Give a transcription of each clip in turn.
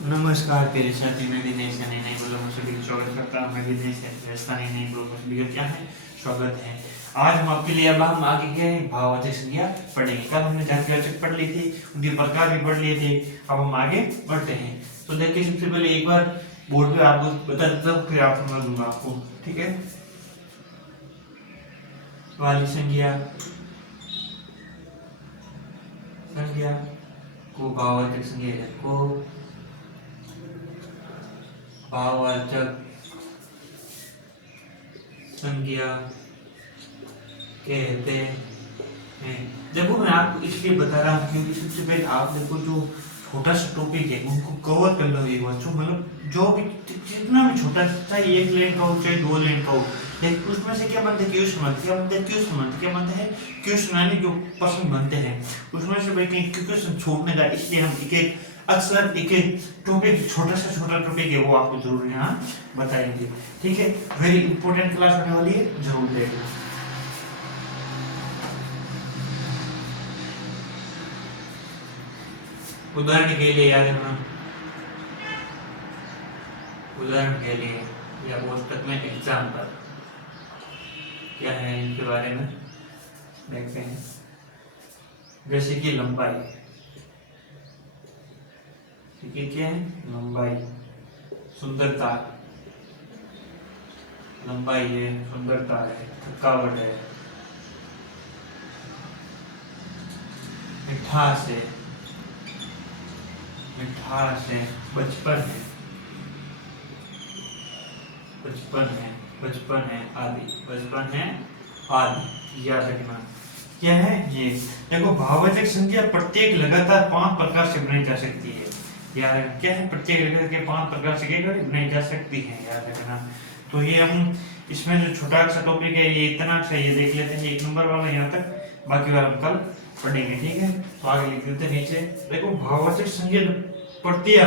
नमस्कार प्यारे साथी, मैं दिनेश नई नई ब्लॉग में सभी का स्वागत करता हूँ। मैं दिनेश राजस्थान नई नई ब्लॉग में सभी का क्या है स्वागत है। आज हम आपके लिए अब हम आगे के भाववाचक संज्ञा पढ़ेंगे। कल हमने जातिवाचक पढ़ ली थी, उनके प्रकार भी पढ़ लिए थे। अब हम आगे बढ़ते हैं। तो देखिए, सबसे पहले एक बार बोर्ड पे आपको बता देता हूँ, फिर आप समझ दूंगा आपको, ठीक है। वाली संज्ञा संज्ञा को भाववाचक संज्ञा को भाववाचक संज्ञा कहते हैं। देखो, मैं आपको इसलिए बता रहा हूँ क्योंकि सबसे पहले आप देखो, जो छोटा सा टॉपिक है उनको कवर कर लो एक बार। जो मतलब जो भी जितना भी छोटा, चाहे एक लाइन का हो चाहे 2 लाइन का हो, लेकिन उसमें से क्या बनता है, क्वेश्चन बनते क्या बनते हैं, क्वेश्चन बनते क्या बनता है, क्वेश्चन यानी जो प्रश्न बनते हैं उसमें से भाई कहीं क्वेश्चन छूटने का, इसलिए हम एक एक अक्सर एक एक टॉपिक, छोटा टॉपिक है वो आपको जरूर यहाँ बताएंगे, ठीक है। वेरी इंपॉर्टेंट क्लास होने वाली है, जरूर देखना। उदाहरण के लिए याद रखना, उदाहरण के लिए या पुस्तक में एग्जाम्पल क्या है इनके बारे में देखते हैं। जैसे कि लंबाई, ठीक है, क्या है लंबाई, सुंदरता, लंबाई है, सुंदरता है, थकावट है, मिठास है, मिठास है, बचपन है, बचपन है, बचपन है आदि, बचपन है आदि, याद रखना। क्या है ये, देखो भाववाचक संज्ञा प्रत्येक लगातार 5 प्रकार से बनाई जा सकती है। याद क्या है, प्रत्येक लगातार के 5 प्रकार से क्या बनाई जा सकती है, याद रखना। तो ये हम इसमें जो छोटा सा टॉपिक है ये इतना सा ये देख लेते हैं, 1 नंबर वाला यहाँ तक, बाकी वाला हम कल पढ़ेंगे, ठीक है। तो आगे लिख देते हैं नीचे। देखो भाववाचक संज्ञा प्रत्यय,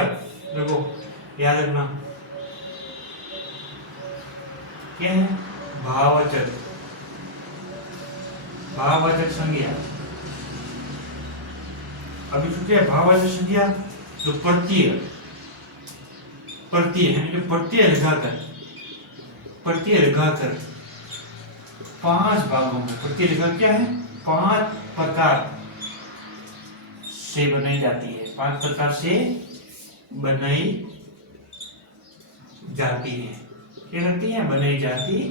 देखो याद रखना क्या है, भाववाचक, भाववाचक संज्ञा। अभी सोचिए भाववाचक संज्ञा जो प्रत्यय, प्रत्यय है जो प्रत्यय लगाकर, प्रत्यय लगाकर 5 भागों में, प्रत्यय लगाकर क्या है 5 प्रकार से बनाई जाती है, 5 प्रकार से बनाई जाती है, क्या करती है बनाई जाती है।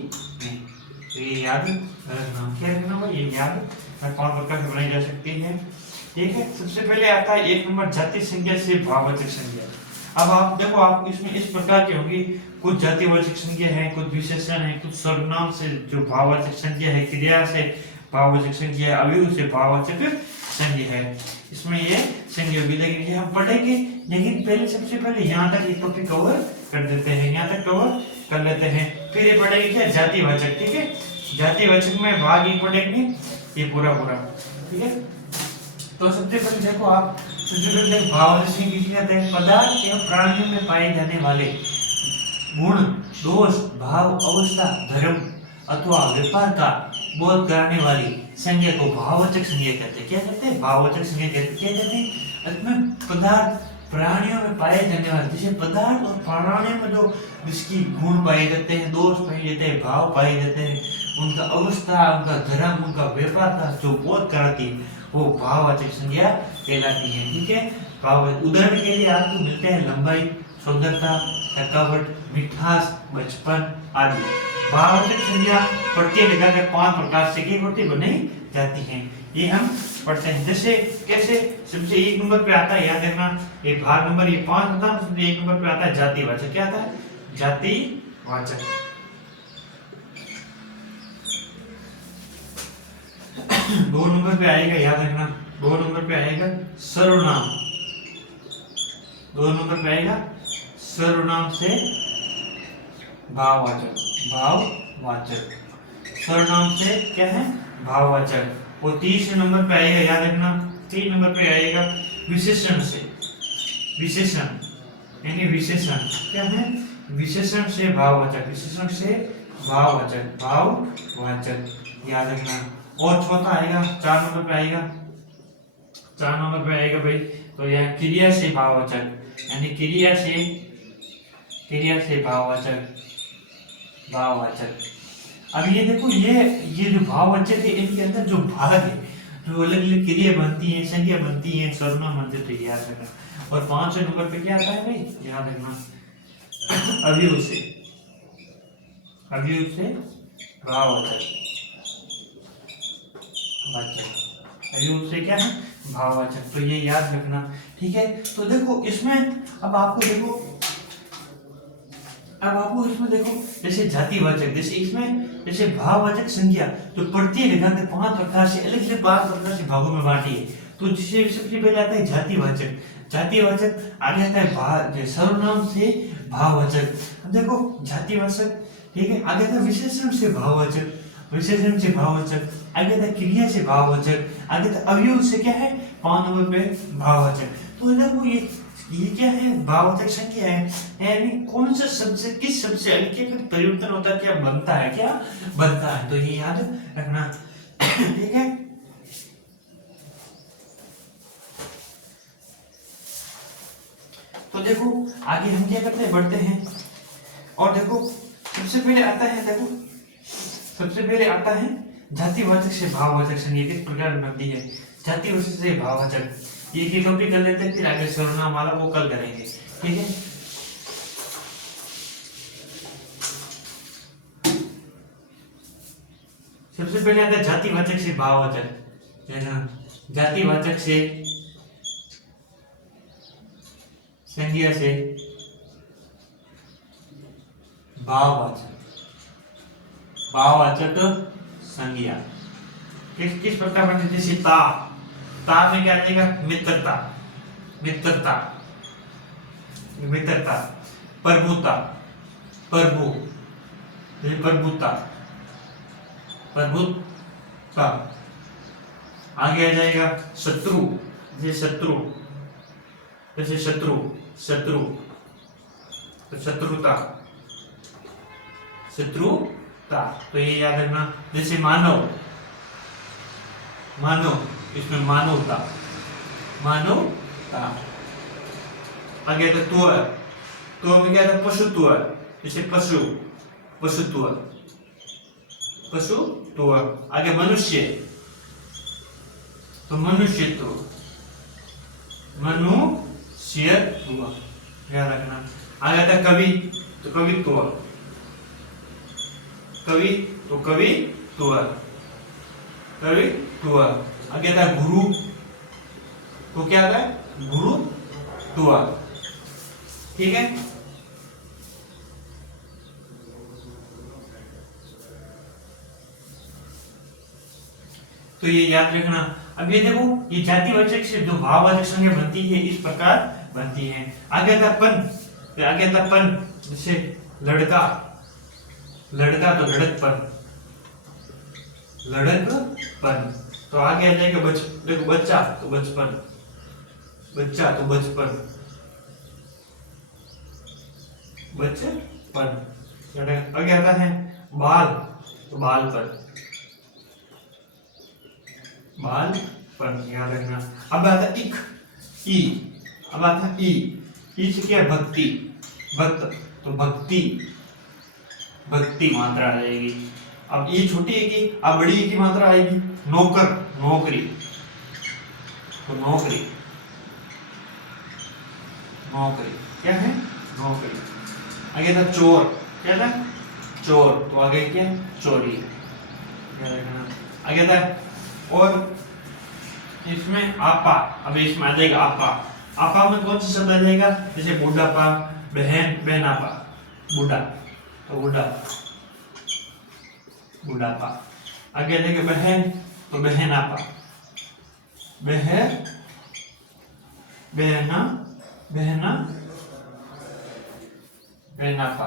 तो ये याद रखना, क्या रखना भाई, ये याद 5 प्रकार से बनाई जा सकती है, ठीक है। सबसे पहले आता है 1 नंबर जाति संज्ञा से भाववाचक संज्ञा। अब आप देखो, आप इसमें इस प्रकार की होंगी, कुछ जातिवाचक संज्ञा है, कुछ विशेषण है, कुछ सर्वनाम से जो भाववाचक संज्ञा है, क्रिया से भाववाचक संज्ञा, अवयव से भाववाचक संज्ञा है। इसमें ये संज्ञा भी लगेगी, हम पढ़ेंगे, लेकिन पहले सबसे पहले यहाँ तक ये टॉपिक कवर कर देते हैं, यहाँ तक कवर कर लेते हैं, फिर ये पढ़ेंगे क्या जातिवाचक, ठीक है। जातिवाचक में भाग 1 पढ़ेंगे, ये पूरा पूरा, ठीक है। तो सबसे पहले देखो, आप सबसे पहले भाववाचक संज्ञा कहते हैं पदार्थ एवं प्राणियों में पाए जाने वाले गुण, दोष, भाव, अवस्था, धर्म अथवा व्यापार का बोध कराने वाली संज्ञा को भाववाचक संज्ञा कहते हैं। क्या कहते हैं, भाववाचक संज्ञा कहते हैं। क्या कहते हैं, इसमें पदार्थ प्राणियों में पाए जाने वाले, जैसे पदार्थ और प्राणियों में जो जिसकी गुण पाए जाते हैं, दोष पाए जाते हैं, भाव पाए जाते हैं, उनका अवस्था, उनका धर्म, उनका व्यापार का जो बोध कराती है वो भाववाचक संज्ञा कहलाती है, ठीक है। भाव उदाहरण के लिए आपको मिलते हैं लंबाई, सुंदरता, थकावट, मिठास, बचपन आदि। भाववाचक संज्ञा प्रत्यय लगाकर 5 प्रकार से की बनाई जाती हैं, ये हम पढ़ते हैं। जैसे कैसे, सबसे 1 नंबर पे आता है, याद रखना ये भाग नंबर ये 5 होता है, सबसे 1 नंबर पे आता है जातिवाचक। क्या आता है, जातिवाचक। 2 नंबर पे आएगा, याद रखना 2 नंबर पे आएगा सर्वनाम, 2 नंबर पे आएगा सर्वनाम से भाववाचक, भाववाचक, सर्वनाम से क्या है भाववाचक। और 3 नंबर पे आएगा, याद रखना 3 नंबर पे आएगा विशेषण से, विशेषण यानी विशेषण क्या है, विशेषण से भाववाचक, विशेषण से भाववाचक, भाववाचक, याद रखना। और चौथा आएगा 4 नंबर पे आएगा, 4 नंबर पे आएगा भाई, तो यह क्रिया से भाववाचक, यानी क्रिया से भाववाचक, भाववाचक। अब ये देखो, ये जो भाववाचक है इनके अंदर जो भाग है, जो अलग अलग क्रिया बनती है, संज्ञा बनती है, सर्वनाम बनते, तो याद रखना। और 5वें नंबर पे क्या आता है भाई, याद रखना, अवयव से भाववाचक, अवयव से क्या है, भाववाचक। तो ये याद रखना, ठीक है। तो देखो इसमें अब आपको इसमें देखो, जैसे जातिवाचक, जैसे इसमें जैसे भाववाचक संज्ञा जो प्रत्येक लगा के 5 प्रकार से अलग अलग 5 प्रकार से भागों में बांटी है। तो जिसे सबसे पहले आता है जातिवाचक, आगे आता है सर्वनाम से भाववाचक। अब देखो जातिवाचक, ठीक है, आगे आता है विशेषण से भाववाचक, आगे आता है क्रिया से भाववाचक, आगे आता है अवयव से क्या है, 5 नंबर पे भाववाचक। तो देखो ये क्या है, भाववाचक संज्ञा है, यानी कौन सा शब्द से किस शब्द से अलग फिर परिवर्तन होता है, क्या बनता है। तो ये याद रखना, ठीक है। तो देखो आगे हम क्या करते हैं, बढ़ते हैं। और देखो सबसे पहले आता है जातिवाचक से भाववाचक संज्ञा किस प्रकार बनती है। जातिवाचक से भाववाचक, ये टॉपिक कर लेते हैं, फिर आगे सर्वनाम वाला वो कल करेंगे, ठीक है। सबसे पहले आता है जातिवाचक से भाववाचक, है ना। जातिवाचक से संज्ञा से भाववाचक संज्ञा किस प्रकार बनती है। जैसे ता में क्या आ जाएगा, मित्रता, प्रभुता, आगे आ जाएगा शत्रु, जैसे शत्रु, तो शत्रुता, तो ये याद रखना। जैसे मानव, इसमें मानवता, आगे तो त्व में क्या था, पशुत्व, जैसे पशुत्व, आगे मनुष्य, तो मनुष्यत्व, याद रखना। आगे था कवि, तो कवित्व, आगे था गुरु, तो क्या आता है, गुरुत्व, ठीक है। तो ये याद रखना। अब ये देखो, ये जातिवाचक से जो भाववाचक संज्ञा बनती है इस प्रकार बनती है। आगे था पन, जैसे लड़का, तो लड़कपन, तो आगे आ जाएगा देखो बच्चा, तो बचपन, आगे आता है बाल, तो बालपन, याद रखना। अब आता है ई से क्या, भक्ति, तो भक्ति मात्रा आ जाएगी। अब ई छोटी है की, अब बड़ी की मात्रा आएगी, नौकरी, तो नौकरी क्या है, नौकरी। आगे था चोर, क्या था, तो आगे क्या, चोरी, याद रखना। आगे था और इसमें आपा, अब इसमें आ जाएगा आपा में कौन सा शब्द आ जाएगा, जैसे बुढ़ापा, बहनापा, बूढ़ा, तो बुढ़ापा। आगे आ जाएगा बहन, तो बहनापा, बहनापा,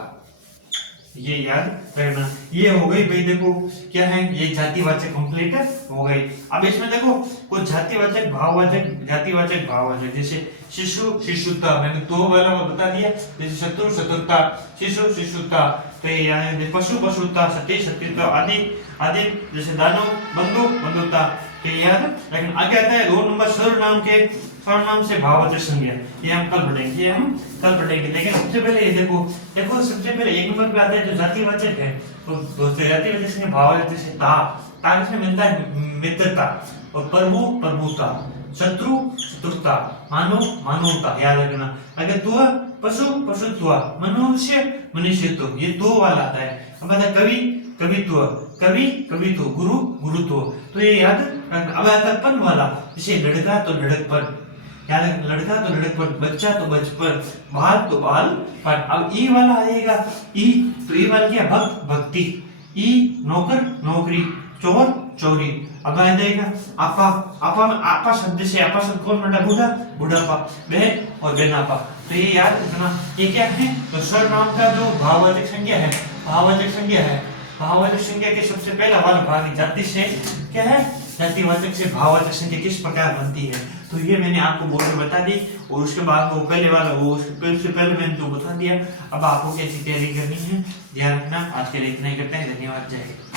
ये याद रखना। ये हो गई भाई, देखो क्या है, ये जातिवाचक कंप्लीट हो गई। अब इसमें देखो कुछ जातिवाचक भाववाचक, जैसे शिशुता, मैंने तो वाला वो बता दिया। जैसे शत्रुता, शिशुता, तो ये याद, पशुता, सतीत्व आदि, जैसे दानव, बंधुता, तो ये याद। लेकिन आगे आता है 2 नंबर सर्वनाम के सर्वनाम से भाववाचक संज्ञा, ये हम कल पढ़ेंगे। लेकिन सबसे पहले ये देखो सबसे पहले एक नंबर पे आता है जो जातिवाचक है। तो दोस्तों जातिवाचक संज्ञा भाववाचक से ता किसमें मिलता है? मित्रता। और प्रभुता, शत्रु शत्रुता, मानवता, याद रखना। अगर त्व पशुत्व, मनुष्य मनुष्यत्व, ये दो वाला आता है। अब आता है कवित्व, गुरुत्व, तो ये याद। अब आता है पन वाला, जैसे लड़का तो लड़कपन, याद है, लड़का तो लड़कपन, बच्चा तो बचपन, बाल तो बालपन। अब ई वाला आएगा, ई तो ई वाला क्या? भक्ति, ई नौकर नौकरी, चोर चोरी। अब आ जाएगा आपा शब्द से, आपा शब्द कौन बना? बुढ़ापा, बहन और बहनापा। तो ये याद रखना, ये क्या है? तो सर्वनाम का जो भाववाचक संज्ञा है, भाववाचक संज्ञा के सबसे पहला वाला भाग जाति से क्या है? जातिवाचक से भाववाचक संज्ञा किस प्रकार बनती है। तो ये मैंने आपको बोर्ड में बता दी, और उसके बाद वो पहले वाला वो उससे पहले मैंने तो बता दिया। अब आपको कैसी तैयारी करनी है ध्यान रखना। आज के लिए इतना ही करते हैं, धन्यवाद, जय हिंद।